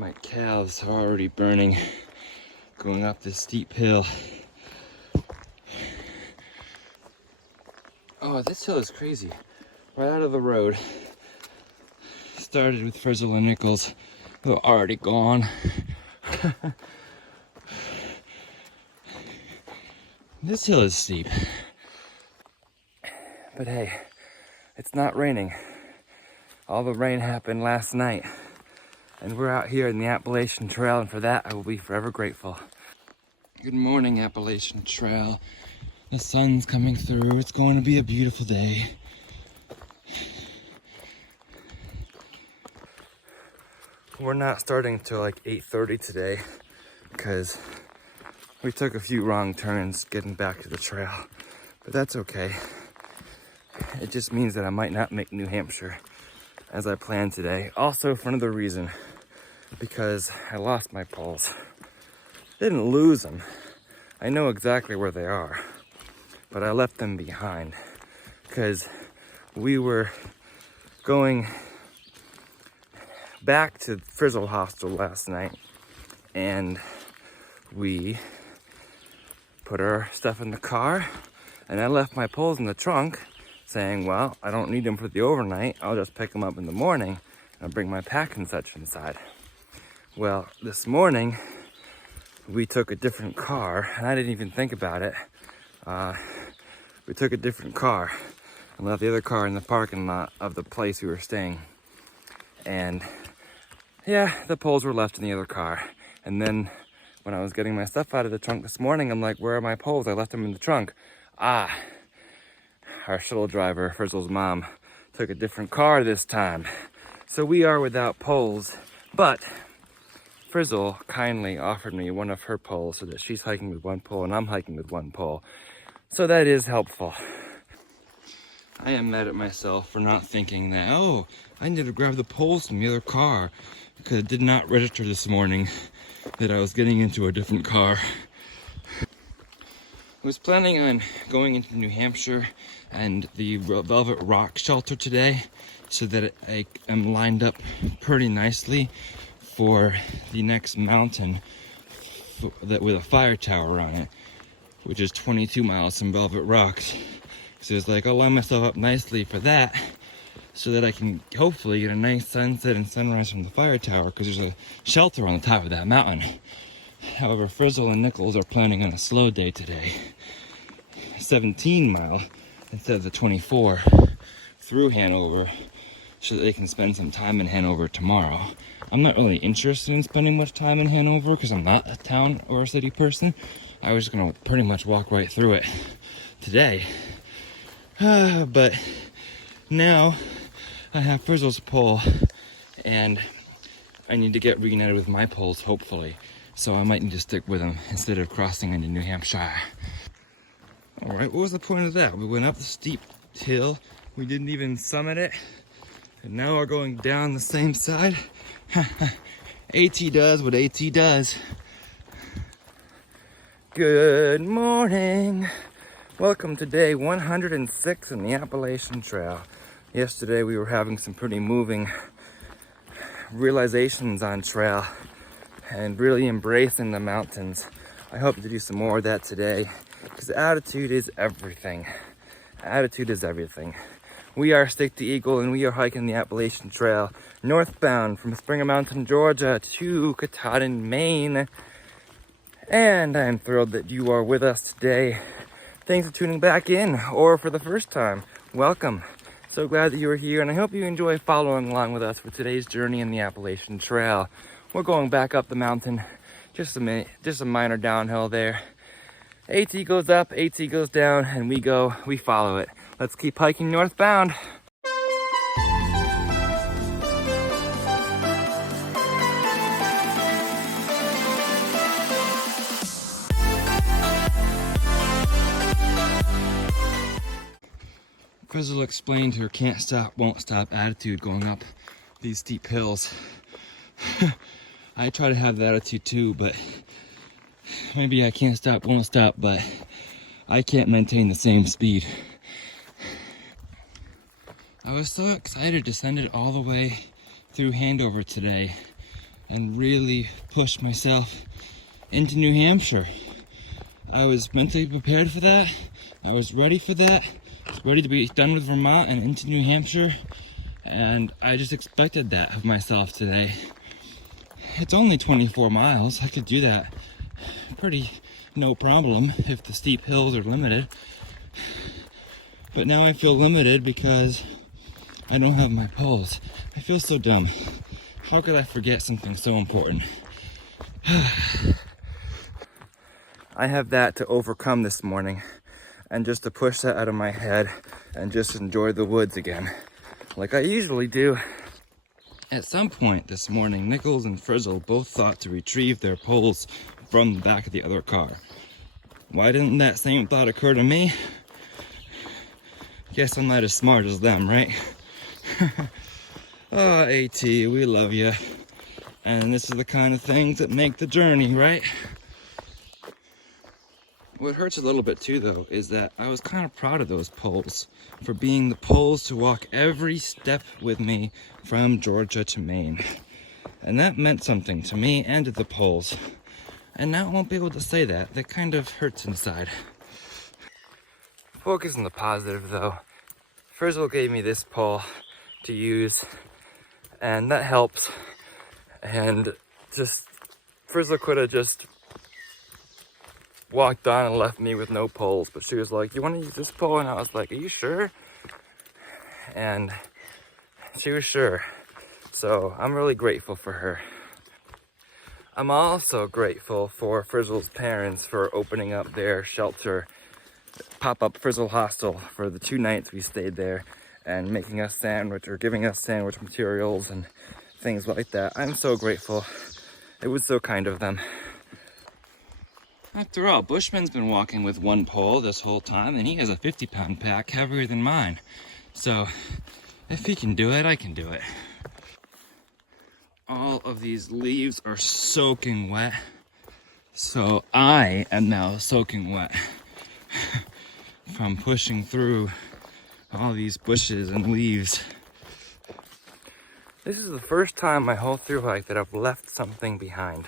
My calves are already burning going up this steep hill. Oh, this hill is crazy. Right out of the road. Started with Frizzle and Nichols. They're already gone. This hill is steep. But hey, it's not raining. All the rain happened last night. And we're out here in the Appalachian Trail, and for that I will be forever grateful. Good morning, Appalachian Trail. The sun's coming through. It's going to be a beautiful day. We're not starting till like 8:30 today because we took a few wrong turns getting back to the trail, but that's okay. It just means that I might not make New Hampshire as I planned today. Also, for another reason, because I lost my poles. Didn't lose them. I know exactly where they are, but I left them behind because we were going back to Frizzle Hostel last night, and we put our stuff in the car, and I left my poles in the trunk saying, well, I don't need them for the overnight. I'll just pick them up in the morning and bring my pack and such inside. Well, this morning we took a different car, and I didn't even think about it. We took a different car and left the other car in the parking lot of the place we were staying. And yeah, the poles were left in the other car. And then when I was getting my stuff out of the trunk this morning, I'm like, where are my poles? I left them in the trunk. Our shuttle driver, Frizzle's mom, took a different car this time. So we are without poles, but Frizzle kindly offered me one of her poles so that she's hiking with one pole and I'm hiking with one pole. So that is helpful. I am mad at myself for not thinking that, oh, I need to grab the poles from the other car, because it did not register this morning that I was getting into a different car. I was planning on going into New Hampshire and the Velvet Rock shelter today so that I am lined up pretty nicely for the next mountain with a fire tower on it, which is 22 miles from Velvet Rocks. So it's like, I'll line myself up nicely for that so that I can hopefully get a nice sunset and sunrise from the fire tower, because there's a shelter on the top of that mountain. However, Frizzle and Nichols are planning on a slow day today. 17 mile instead of the 24 through Hanover, so that they can spend some time in Hanover tomorrow. I'm not really interested in spending much time in Hanover because I'm not a town or a city person. I was just gonna pretty much walk right through it today. But now I have Frizzle's pole and I need to get reunited with my poles, hopefully. So I might need to stick with them instead of crossing into New Hampshire. All right, what was the point of that? We went up the steep hill, we didn't even summit it, and now we're going down the same side. AT does what AT does. Good morning. Welcome to day 106 in the Appalachian Trail. Yesterday we were having some pretty moving realizations on trail and really embracing the mountains. I hope to do some more of that today, because attitude is everything. Attitude is everything. We are Stick to Eagle, and we are hiking the Appalachian Trail northbound from Springer Mountain, Georgia to Katahdin, Maine. And I am thrilled that you are with us today. Thanks for tuning back in, or for the first time, welcome. So glad that you are here, and I hope you enjoy following along with us for today's journey in the Appalachian Trail. We're going back up the mountain, just a minor downhill there. AT goes up, AT goes down, and we follow it. Let's keep hiking northbound. Frizzle explained her can't stop, won't stop attitude going up these steep hills. I try to have that attitude too, but maybe I can't stop, won't stop, but I can't maintain the same speed. I was so excited to send it all the way through Hanover today, and really push myself into New Hampshire. I was mentally prepared for that. I was ready for that. I was ready to be done with Vermont and into New Hampshire. And I just expected that of myself today. It's only 24 miles. I could do that pretty no problem if the steep hills are limited. But now I feel limited because I don't have my poles. I feel so dumb. How could I forget something so important? I have that to overcome this morning, and just to push that out of my head and just enjoy the woods again, like I usually do. At some point this morning, Nichols and Frizzle both thought to retrieve their poles from the back of the other car. Why didn't that same thought occur to me? Guess I'm not as smart as them, right? Oh, AT, we love you. And this is the kind of things that make the journey, right? What hurts a little bit too, though, is that I was kind of proud of those poles for being the poles to walk every step with me from Georgia to Maine. And that meant something to me and to the poles. And now I won't be able to say that. That kind of hurts inside. Focus on the positive, though. Frizzle gave me this pole to use, and that helps. And just, Frizzle could have just walked on and left me with no poles, but she was like, "You want to use this pole?" And I was like, "Are you sure?" And she was sure. So I'm really grateful for her. I'm also grateful for Frizzle's parents for opening up their shelter, pop-up Frizzle Hostel, for the 2 nights we stayed there, and making us sandwich, or giving us sandwich materials and things like that. I'm so grateful. It was so kind of them. After all, Bushman's been walking with 1 pole this whole time, and he has a 50-pound pack heavier than mine. So if he can do it, I can do it. All of these leaves are soaking wet, so I am now soaking wet from pushing through all these bushes and leaves. This is the first time my whole through hike that I've left something behind.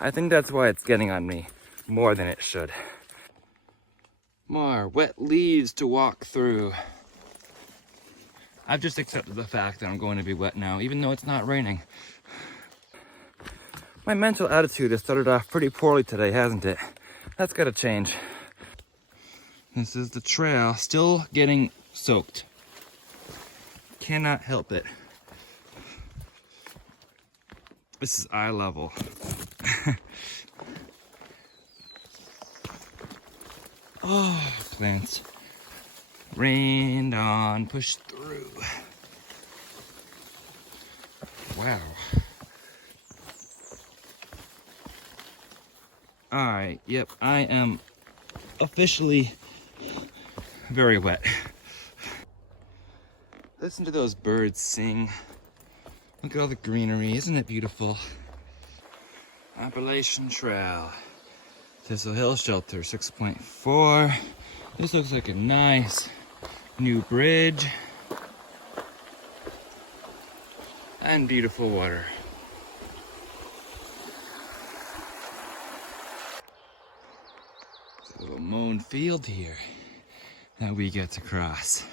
I think that's why it's getting on me more than it should. More wet leaves to walk through. I've just accepted the fact that I'm going to be wet now, even though it's not raining. My mental attitude has started off pretty poorly today, hasn't it? That's gotta change. This is the trail, still getting soaked. Cannot help it. This is eye level. Oh, plants. Rained on, pushed through. Wow. Alright, yep, I am officially very wet. Listen to those birds sing. Look at all the greenery, isn't it beautiful? Appalachian Trail. Thistle Hill Shelter 6.4. This looks like a nice new bridge. And beautiful water. There's a little mown field here that we get to cross.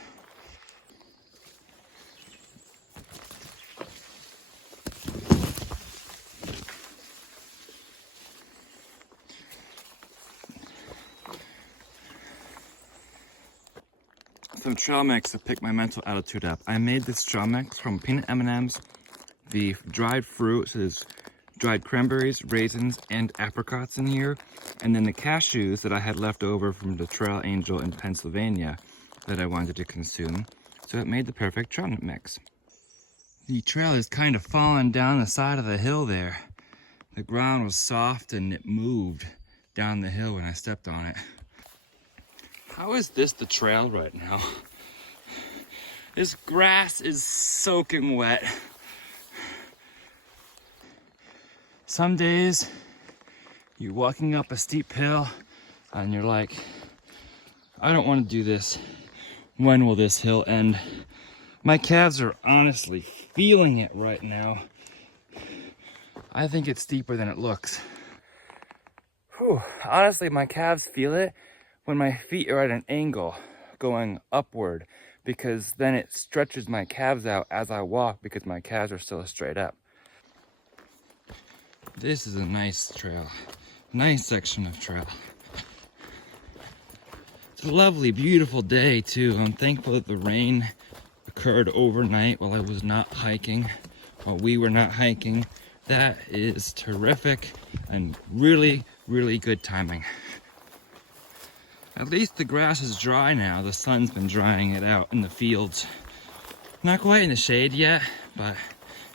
Some trail mix to pick my mental attitude up. I made this trail mix from peanut M&Ms, the dried fruit, so there's dried cranberries, raisins, and apricots in here, and then the cashews that I had left over from the Trail Angel in Pennsylvania that I wanted to consume. So it made the perfect trail mix. The trail is kind of falling down the side of the hill there. The ground was soft and it moved down the hill when I stepped on it. How is this the trail right now? This grass is soaking wet. Some days you're walking up a steep hill and you're like, I don't want to do this. When will this hill end? My calves are honestly feeling it right now. I think it's steeper than it looks. Whew. Honestly, my calves feel it when my feet are at an angle going upward, because then it stretches my calves out as I walk because my calves are still straight up. This is a nice trail. Nice section of trail. It's a lovely, beautiful day too. I'm thankful that the rain occurred overnight while I was not hiking, while we were not hiking. That is terrific and really, really good timing. At least the grass is dry now. The sun's been drying it out in the fields. Not quite in the shade yet, but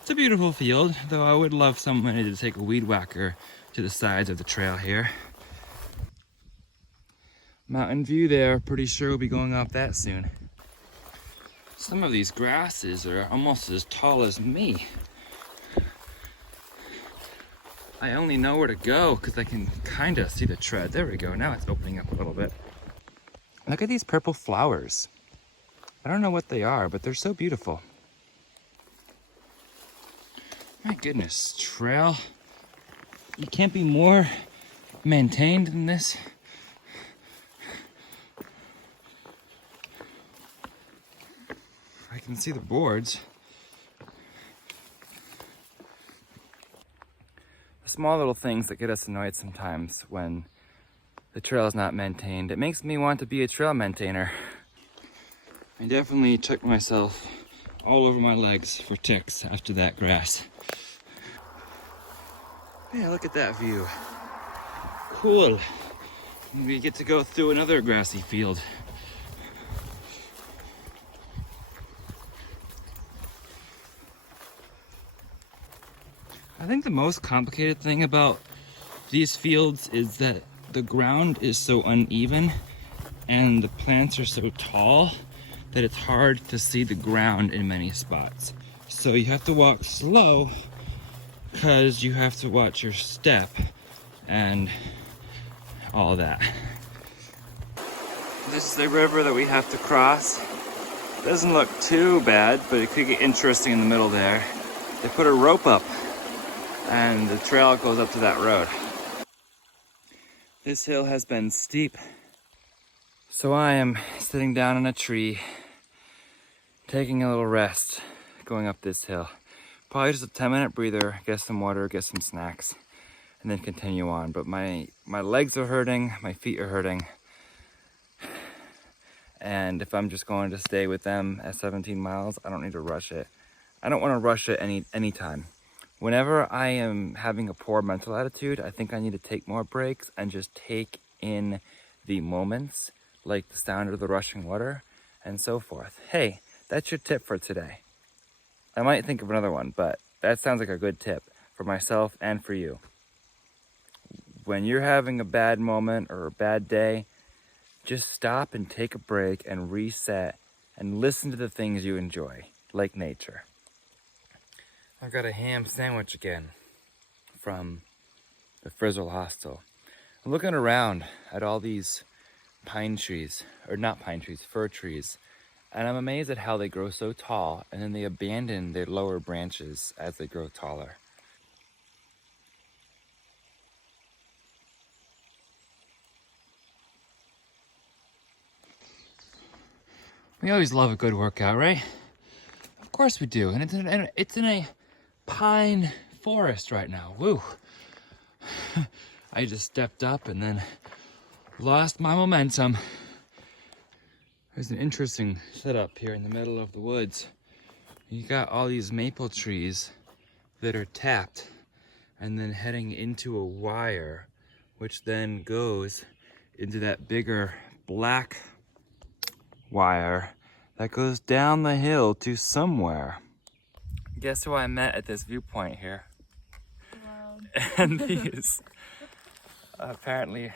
it's a beautiful field, though I would love somebody to take a weed whacker to the sides of the trail here. Mountain view there, pretty sure we'll be going up that soon. Some of these grasses are almost as tall as me. I only know where to go because I can kind of see the tread. There we go, now it's opening up a little bit. Look at these purple flowers. I don't know what they are, but they're so beautiful. My goodness, trail. You can't be more maintained than this. I can see the boards. The small little things that get us annoyed sometimes when the trail is not maintained. It makes me want to be a trail maintainer. I definitely took myself all over my legs for ticks after that grass. Yeah, look at that view. Cool. We get to go through another grassy field. I think the most complicated thing about these fields is that the ground is so uneven and the plants are so tall that it's hard to see the ground in many spots. So you have to walk slow because you have to watch your step and all that. This is the river that we have to cross. It doesn't look too bad, but it could get interesting in the middle there. They put a rope up and the trail goes up to that road. This hill has been steep. So I am sitting down in a tree, taking a little rest, going up this hill. Probably just a 10-minute breather, get some water, get some snacks, and then continue on. But my legs are hurting, my feet are hurting. And if I'm just going to stay with them at 17 miles, I don't need to rush it. I don't want to rush it anytime. Whenever I am having a poor mental attitude, I think I need to take more breaks and just take in the moments, like the sound of the rushing water and so forth. Hey, that's your tip for today. I might think of another one, but that sounds like a good tip for myself and for you. When you're having a bad moment or a bad day, just stop and take a break and reset and listen to the things you enjoy, like nature. I've got a ham sandwich again from the Frizzle Hostel. I'm looking around at all these pine trees, or not pine trees, fir trees, and I'm amazed at how they grow so tall and then they abandon their lower branches as they grow taller. We always love a good workout, right? Of course we do, and it's in a pine forest right now. Woo! I just stepped up and then lost my momentum. There's an interesting setup here in the middle of the woods. You got all these maple trees that are tapped and then heading into a wire, which then goes into that bigger black wire that goes down the hill to somewhere. Guess who I met at this viewpoint here? Wow. And these. Apparently,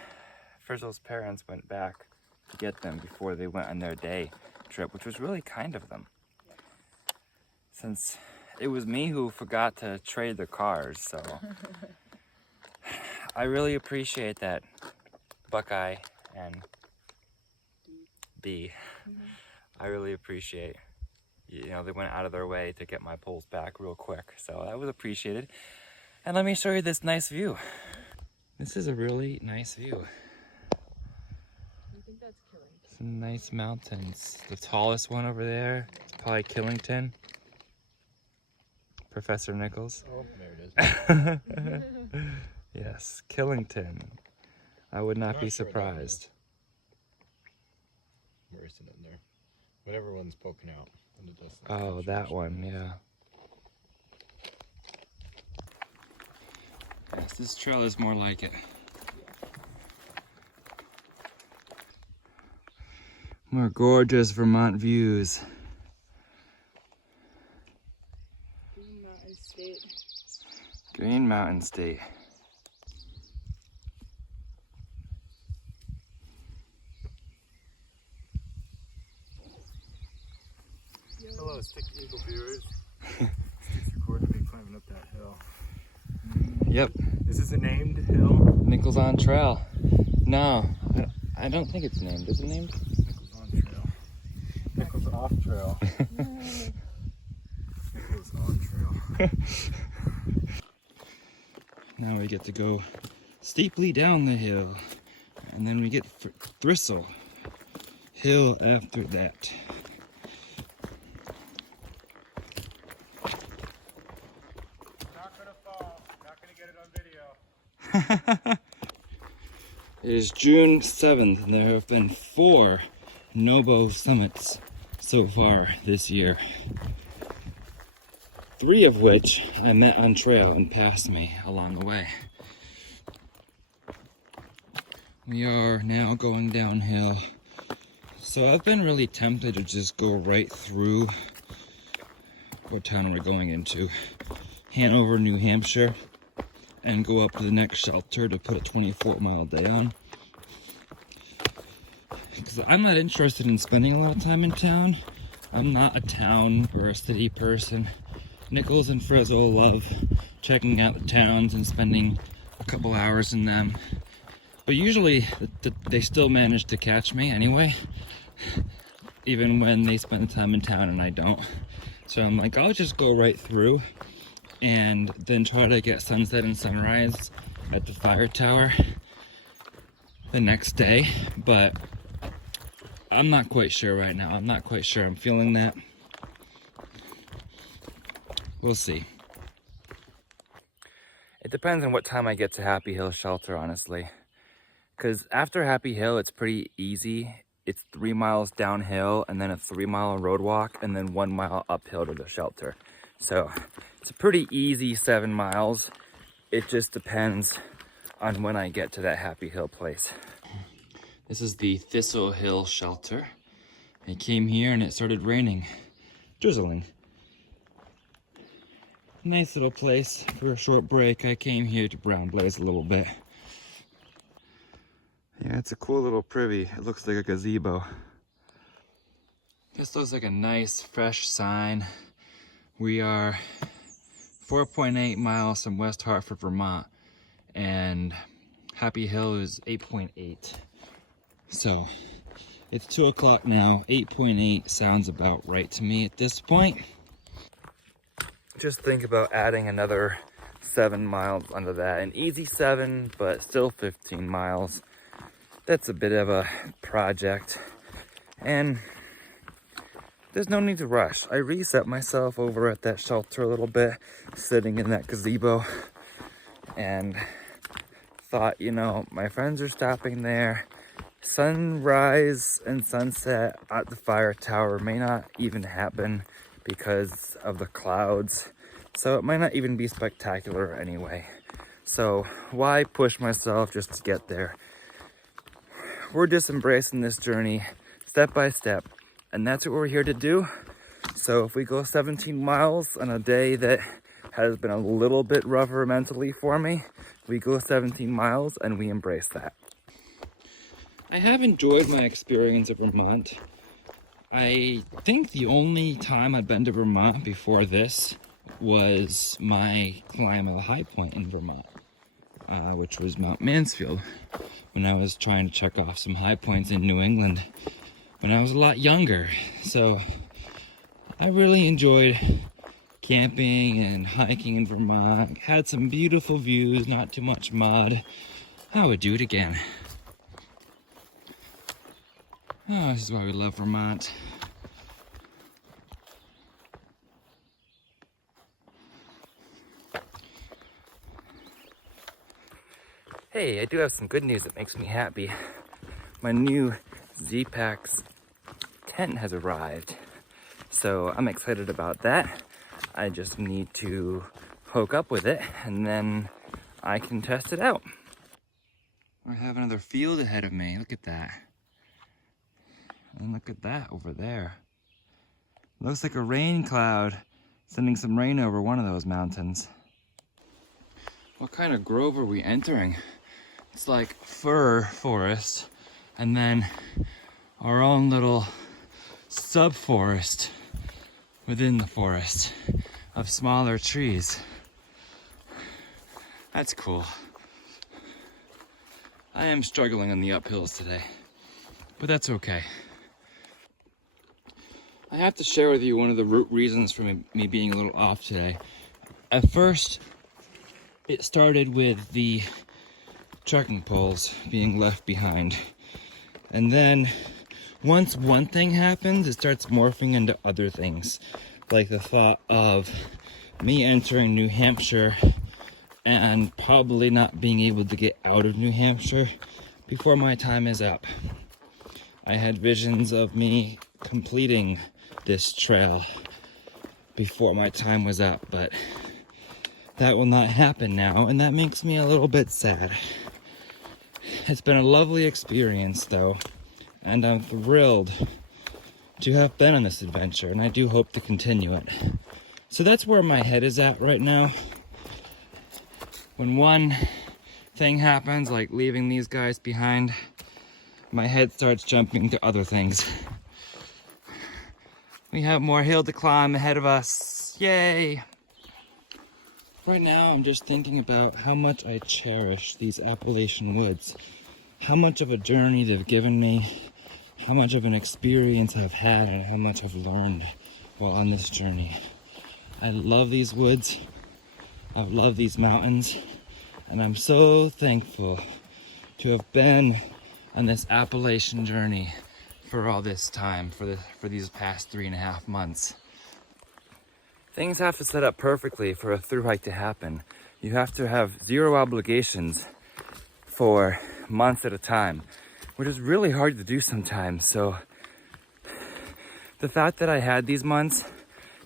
Frizzle's parents went back to get them before they went on their day trip, which was really kind of them. Since it was me who forgot to trade the cars, so I really appreciate that, Buckeye and B. I really appreciate you know, they went out of their way to get my poles back real quick. So that was appreciated. And let me show you this nice view. This is a really nice view. I think that's Killington. Some nice mountains. The tallest one over there, it's probably Killington. Professor Nichols. Oh, there it is. Yes, Killington. I would not be surprised. Where is it in there? Whatever one's poking out in the distance. Oh, that one, yeah. Yes, this trail is more like it. More gorgeous Vermont views. Green Mountain State. Green Mountain State. Hello, Stick Eagle viewers. Stick's recording me climbing up that hill. Yep. Is this a named hill? Nichols on Trail. No, I don't think it's named. Is it named? Nichols on trail. Nichols off trail. Nichols on trail. Now we get to go steeply down the hill, and then we get Thistle Hill after that. Not gonna fall. Not gonna get it on video. It is June 7th, and there have been 4 Nobo summits so far this year. 3 of which I met on trail and passed me along the way. We are now going downhill. So I've been really tempted to just go right through what town we're going into. Hanover, New Hampshire, and go up to the next shelter to put a 24-mile day on. Because I'm not interested in spending a lot of time in town. I'm not a town or a city person. Nichols and Frizzle love checking out the towns and spending a couple hours in them. But usually they still manage to catch me anyway, even when they spend the time in town and I don't. So I'm like, I'll just go right through and then try to get sunset and sunrise at the fire tower the next day. But I'm not quite sure right now. I'm not quite sure I'm feeling that. We'll see. It depends on what time I get to Happy Hill Shelter, honestly. Because after Happy Hill, it's pretty easy. It's 3 miles downhill and then a 3-mile road walk and then 1 mile uphill to the shelter. So it's a pretty easy 7 miles. It just depends on when I get to that Happy Hill place. This is the Thistle Hill Shelter. I came here and it started raining, drizzling. Nice little place for a short break. I came here to brown blaze a little bit. Yeah, it's a cool little privy. It looks like a gazebo. This looks like a nice fresh sign. We are 4.8 miles from West Hartford, Vermont, and Happy Hill is 8.8. So it's 2 o'clock now. 8.8 sounds about right to me at this point. Just think about adding another 7 miles under that. An easy 7, but still 15 miles. That's a bit of a project. And there's no need to rush. I reset myself over at that shelter a little bit, sitting in that gazebo, and thought, you know, my friends are stopping there. Sunrise and sunset at the fire tower may not even happen because of the clouds, so it might not even be spectacular anyway. So why push myself just to get there? We're just embracing this journey step by step, and that's what we're here to do. So if we go 17 miles on a day that has been a little bit rougher mentally for me, we go 17 miles and we embrace that. I have enjoyed my experience at Vermont. I think the only time I'd been to Vermont before this was my climb at a high point in Vermont, which was Mount Mansfield, when I was trying to check off some high points in New England when I was a lot younger. So I really enjoyed camping and hiking in Vermont. Had some beautiful views, not too much mud. I would do it again. Oh, this is why we love Vermont. Hey, I do have some good news that makes me happy. My new Z-Packs tent has arrived. So I'm excited about that. I just need to hook up with it and then I can test it out. I have another field ahead of me. Look at that. And look at that over there. Looks like a rain cloud sending some rain over one of those mountains. What kind of grove are we entering? It's like fir forest and then our own little sub-forest within the forest of smaller trees. That's cool. I am struggling on the uphills today, but that's okay. I have to share with you one of the root reasons for me being a little off today. At first, it started with the trekking poles being left behind. And then once one thing happens, it starts morphing into other things. Like the thought of me entering New Hampshire and probably not being able to get out of New Hampshire before my time is up. I had visions of me completing this trail before my time was up, but that will not happen now, and that makes me a little bit sad. It's been a lovely experience though, and I'm thrilled to have been on this adventure, and I do hope to continue it. So that's where my head is at right now. When one thing happens, like leaving these guys behind, my head starts jumping to other things. We have more hill to climb ahead of us. Yay! Right now, I'm just thinking about how much I cherish these Appalachian woods. How much of a journey they've given me, how much of an experience I've had, and how much I've learned while on this journey. I love these woods. I love these mountains. And I'm so thankful to have been on this Appalachian journey for all this time, for these past 3.5 months. Things have to set up perfectly for a thru-hike to happen. You have to have zero obligations for months at a time, which is really hard to do sometimes. So the fact that I had these months,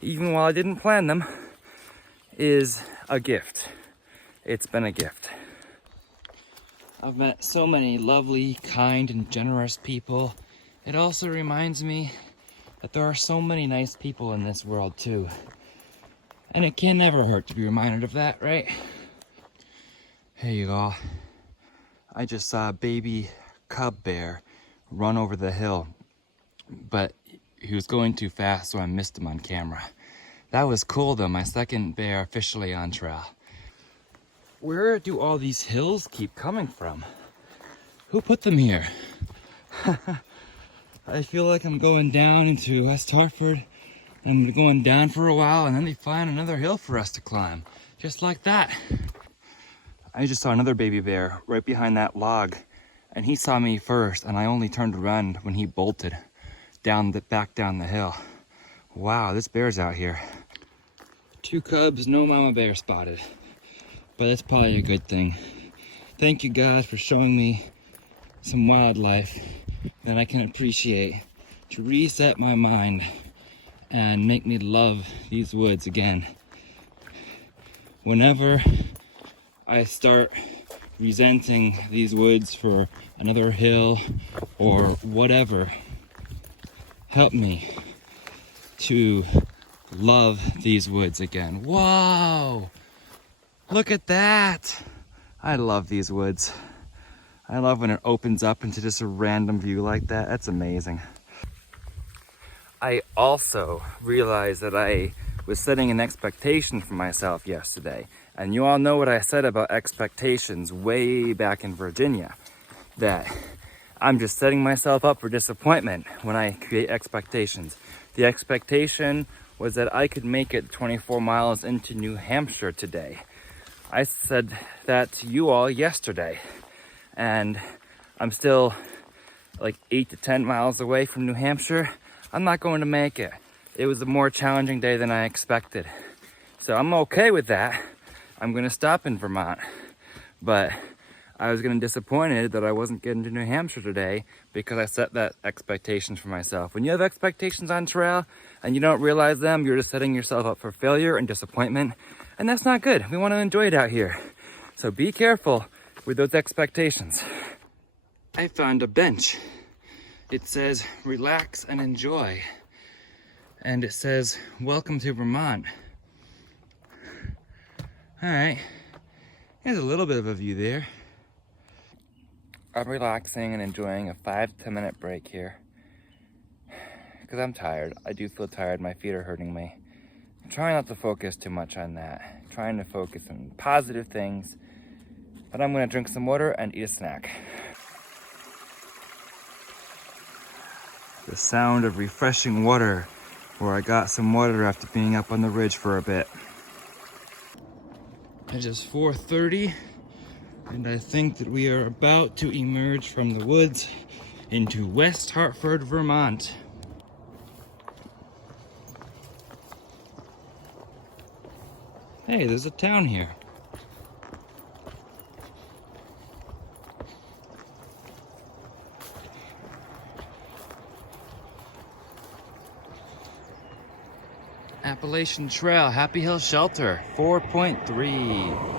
even while I didn't plan them, is a gift. It's been a gift. I've met so many lovely, kind, and generous people. It also reminds me that there are so many nice people in this world too. And it can never hurt to be reminded of that, right? Hey you all. I just saw a baby cub bear run over the hill, but he was going too fast, so I missed him on camera. That was cool though, my second bear officially on trail. Where do all these hills keep coming from? Who put them here? I feel like I'm going down into West Hartford. I'm going down for a while and then they find another hill for us to climb. Just like that. I just saw another baby bear right behind that log and he saw me first and I only turned around when he bolted back down the hill. Wow, this bear's out here. 2 cubs, no mama bear spotted. But that's probably a good thing. Thank you God for showing me some wildlife that I can appreciate to reset my mind and make me love these woods again. Whenever I start resenting these woods for another hill or whatever, help me to love these woods again. Whoa! Look at that! I love these woods. I love when it opens up into just a random view like that. That's amazing. I also realized that I was setting an expectation for myself yesterday. And you all know what I said about expectations way back in Virginia. That I'm just setting myself up for disappointment when I create expectations. The expectation was that I could make it 24 miles into New Hampshire today. I said that to you all yesterday, and I'm still like 8 to 10 miles away from New Hampshire. I'm not going to make it. It was a more challenging day than I expected. So I'm okay with that. I'm gonna stop in Vermont, but I was getting disappointed that I wasn't getting to New Hampshire today because I set that expectations for myself. When you have expectations on trail and you don't realize them, you're just setting yourself up for failure and disappointment, and that's not good. We want to enjoy it out here. So be careful with those expectations. I found a bench. It says, relax and enjoy. And it says, welcome to Vermont. All right, there's a little bit of a view there. I'm relaxing and enjoying a 5-10 minute break here because I'm tired. I do feel tired. My feet are hurting me. I'm trying not to focus too much on that. I'm trying to focus on positive things, but I'm gonna drink some water and eat a snack. The sound of refreshing water, where I got some water after being up on the ridge for a bit. It is 4:30. And I think that we are about to emerge from the woods into West Hartford, Vermont. Hey, there's a town here. Appalachian Trail, Happy Hill Shelter, 4.3.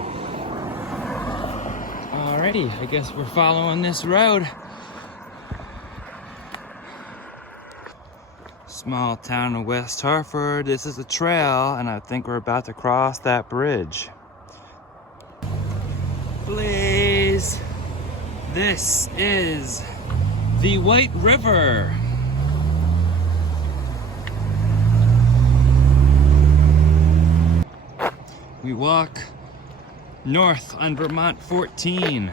Alrighty, I guess we're following this road. Small town of West Hartford. This is a trail, and I think we're about to cross that bridge. Please, this is the White River. We walk north on Vermont 14.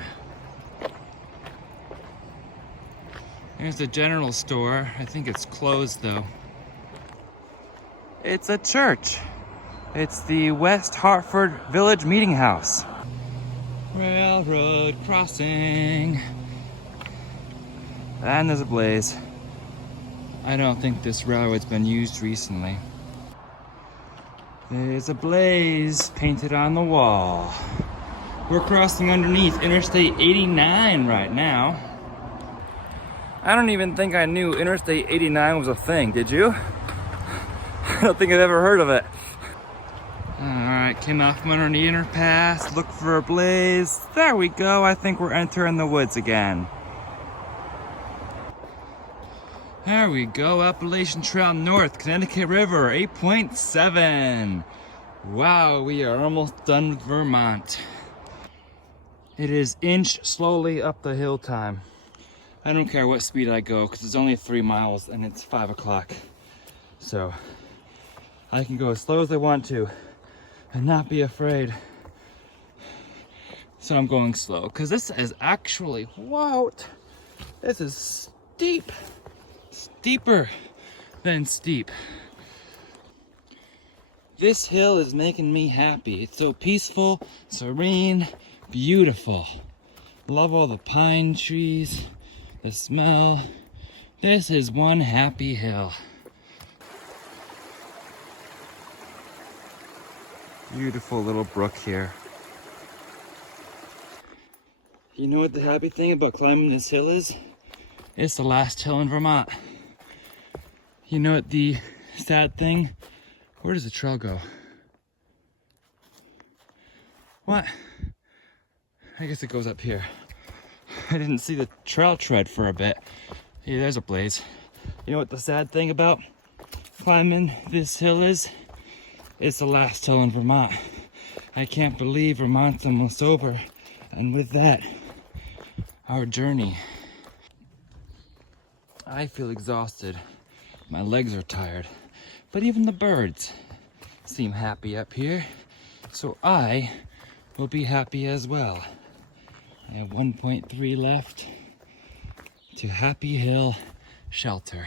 There's a general store. I think it's closed though. It's a church. It's the West Hartford Village Meeting House. Railroad crossing. And there's a blaze. I don't think this railroad's been used recently. There's a blaze painted on the wall. We're crossing underneath Interstate 89 right now. I don't even think I knew Interstate 89 was a thing, did you? I don't think I've ever heard of it. Alright, came out from under the underpass, look for a blaze. There we go, I think we're entering the woods again. There we go, Appalachian Trail North, Connecticut River, 8.7. Wow, we are almost done with Vermont. It is inch slowly up the hill time. I don't care what speed I go because it's only 3 miles and it's 5 o'clock. So I can go as slow as I want to and not be afraid. So I'm going slow because this is actually, whoa, this is steep. Steeper than steep. This hill is making me happy. It's so peaceful, serene, beautiful. Love all the pine trees, the smell. This is one happy hill. Beautiful little brook here. You know what the happy thing about climbing this hill is? It's the last hill in Vermont. You know what the sad thing? Where does the trail go? What? I guess it goes up here. I didn't see the trail tread for a bit. Hey, there's a blaze. You know what the sad thing about climbing this hill is? It's the last hill in Vermont. I can't believe Vermont's almost over. And with that, our journey. I feel exhausted. My legs are tired. But even the birds seem happy up here. So I will be happy as well. I have 1.3 left to Happy Hill Shelter.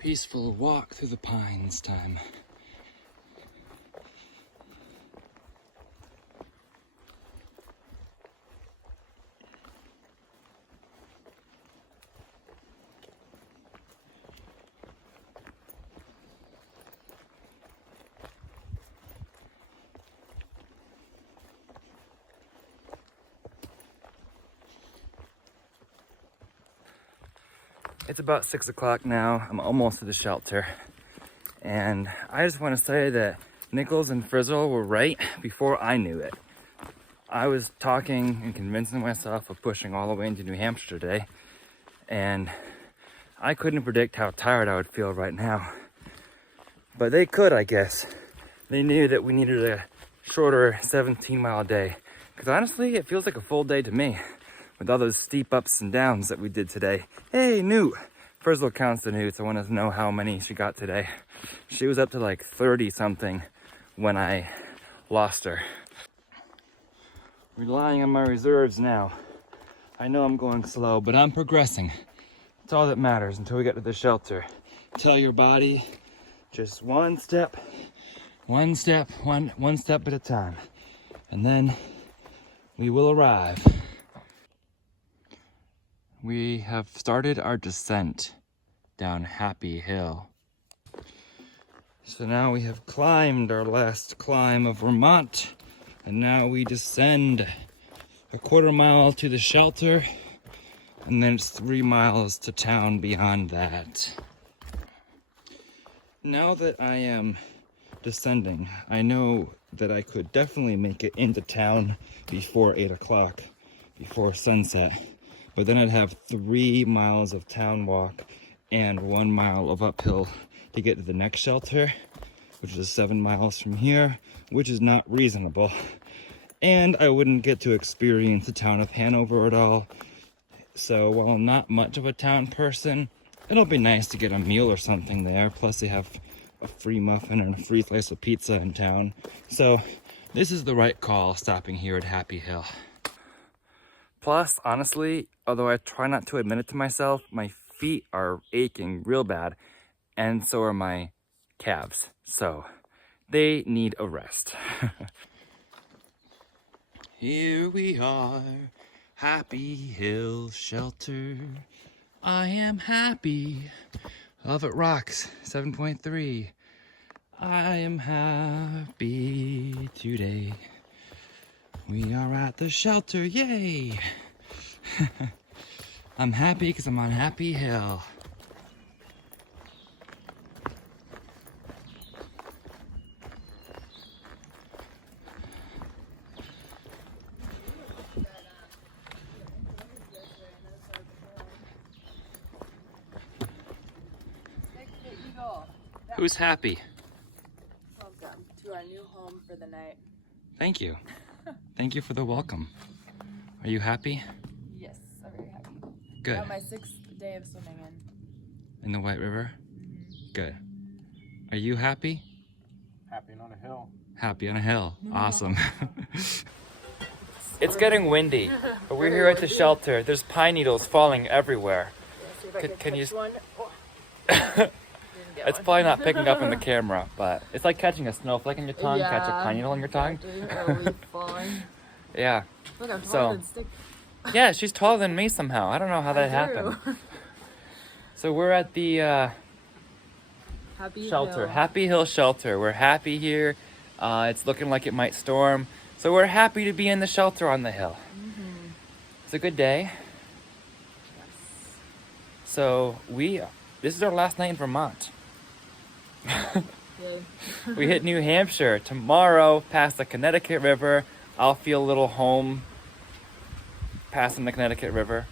Peaceful walk through the pines time. It's about 6 o'clock now. I'm almost to the shelter. And I just want to say that Nichols and Frizzle were right before I knew it. I was talking and convincing myself of pushing all the way into New Hampshire today. And I couldn't predict how tired I would feel right now. But they could, I guess. They knew that we needed a shorter 17-mile day. Because honestly, it feels like a full day to me. With all those steep ups and downs that we did today. Hey, Newt! Frizzle counts the Newts. I want to know how many she got today. She was up to like 30 something when I lost her. Relying on my reserves now. I know I'm going slow, but I'm progressing. That's all that matters until we get to the shelter. Tell your body, just one step at a time. And then we will arrive. We have started our descent down Happy Hill. So now we have climbed our last climb of Vermont, and now we descend a quarter mile to the shelter, and then it's 3 miles to town beyond that. Now that I am descending, I know that I could definitely make it into town before 8 o'clock, before sunset. But then I'd have 3 miles of town walk and 1 mile of uphill to get to the next shelter, which is 7 miles from here, which is not reasonable. And I wouldn't get to experience the town of Hanover at all. So while I'm not much of a town person, it'll be nice to get a meal or something there. Plus they have a free muffin and a free slice of pizza in town. So this is the right call, stopping here at Happy Hill. Plus, honestly, although I try not to admit it to myself, my feet are aching real bad, and so are my calves. So, they need a rest. Here we are, Happy Hill Shelter. I am happy. Velvet Rocks, 7.3. I am happy today. We are at the shelter, yay! I'm happy because I'm on Happy Hill. Who's happy? Welcome to our new home for the night. Thank you. Thank you for the welcome. Are you happy? Yes, I'm very happy. Good. Got my 6th day of swimming In the White River? in. Good. Are you happy? Happy on a hill. Happy on a hill. Awesome. It's getting windy, but we're here at the shelter. There's pine needles falling everywhere. Can you... It's probably not picking up in the camera, but it's like catching a snowflake in your tongue, catch a pine needle in your tongue. Yeah. Look, I'm So- taller than Stick. Yeah, she's taller than me somehow. I don't know how that happened. So we're at the Happy shelter, Hill. Happy Hill Shelter. We're happy here. It's looking like it might storm. So we're happy to be in the shelter on the hill. It's a good day. So this is our last night in Vermont. Yay. We hit New Hampshire. Tomorrow, past the Connecticut River, I'll feel a little home passing the Connecticut River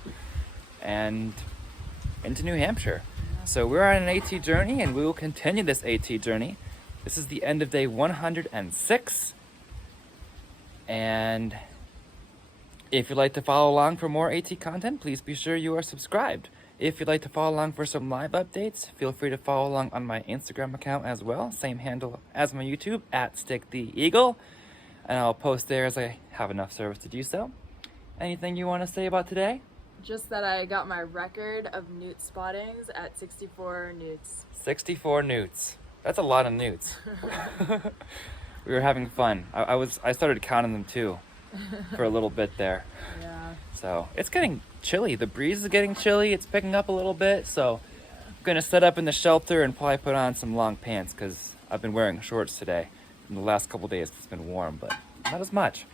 and into New Hampshire. So we're on an AT journey, and we will continue this AT journey. This is the end of day 106. And if you'd like to follow along for more AT content, please be sure you are subscribed. If you'd like to follow along for some live updates, feel free to follow along on my Instagram account as well. Same handle as my YouTube, @StickTheEagle. And I'll post there as I have enough service to do so. Anything you want to say about today? Just that I got my record of newt spottings at 64 newts. 64 newts. That's a lot of newts. We were having fun. I started counting them too for a little bit there. Yeah. So it's getting chilly. The breeze is getting chilly. It's picking up a little bit. So I'm gonna set up in the shelter and probably put on some long pants because I've been wearing shorts today. In the last couple days it's been warm, but not as much.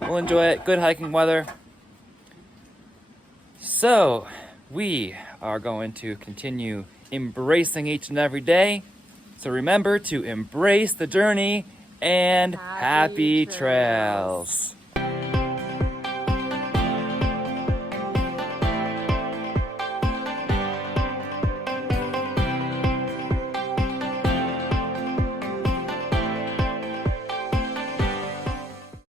We'll enjoy it. Good hiking weather. So we are going to continue embracing each and every day. So remember to embrace the journey and happy Happy trails.